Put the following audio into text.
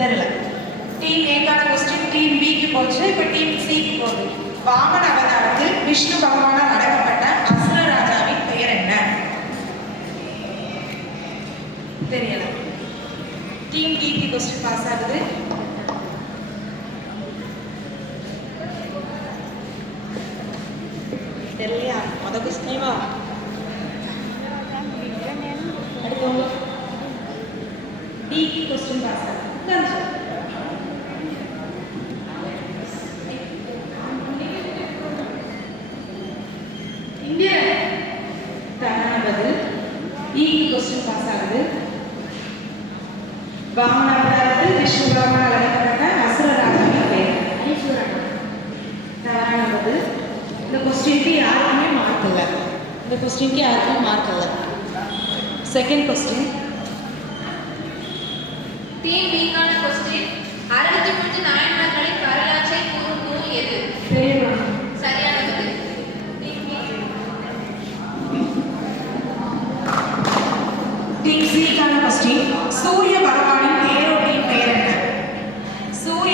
தெரியல. Team ஏக்கான question team பிக்கு போச்சு. இப்போ டீம் சிக்கு போகுது. வாமன அவதாரத்தில் விஷ்ணு பகவானால் அடக்கப்பட்ட அசுர ராஜாவின் பெயர் என்ன? தெரியல. டீம் பிக்கு கொஸ்டின் பாஸ் ஆகுது. தெரியலையா? மொத கொஸ்டினேவா? அடுத்தவங்க டிக்கு கொஸ்டின் பாஸ் ஆகுது. क्वेश्चन पास आगुது வாமனாவதாரத்தில் விஷ்ணு பகவானால் அழைக்கப்பட்ட அசுர ராஜாவின் பெயர் தவறானது. இந்த क्वेश्चनக்கு யாருக்குமே மார்க் இல்ல. இந்த क्वेश्चनக்கு யாருக்குமே மார்க் இல்ல. செகண்ட் क्वेश्चन டீம் பிக்கான क्वेश्चन 63 நாயன்மார்களின் வரலாற்றை கூறும் நூல் எது? தெரியுமா? சரியான பதில். டீம் சி கான क्वेश्चन சூரிய பகவானின் தேரோட்டியின் பெயர் என்ன? சூரிய